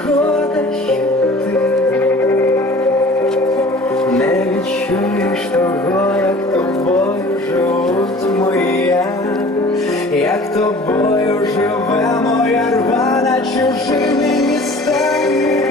шкода, що ти не відчуєш того, як тобою живуть моя, як тобою живе моя рвана чужими містами.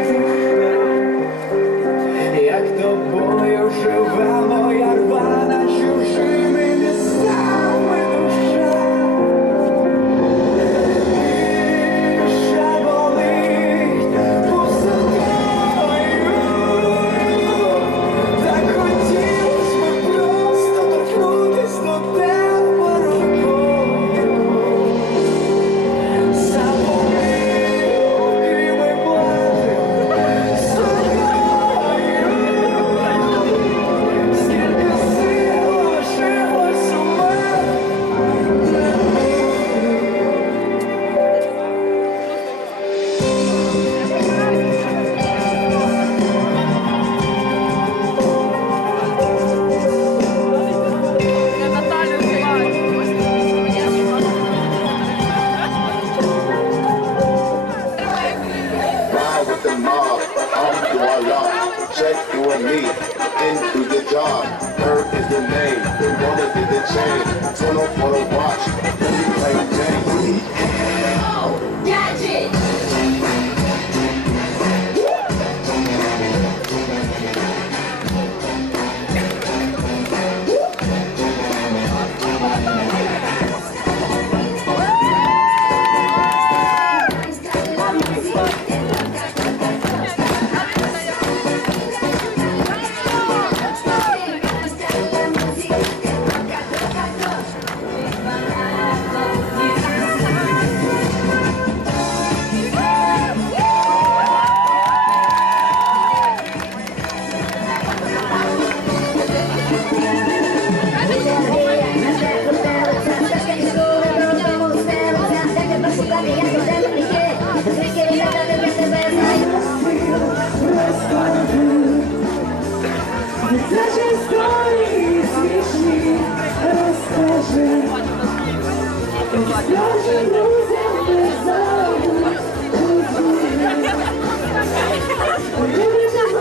to love? Check you and me into the job. Her is the name, the woman is the chain. Turn off for the watch.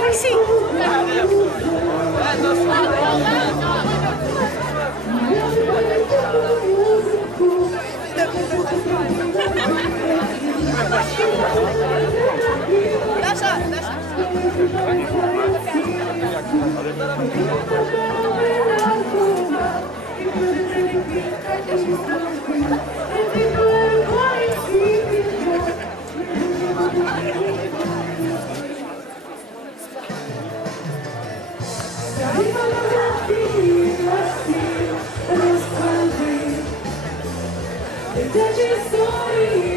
Максим! Did you?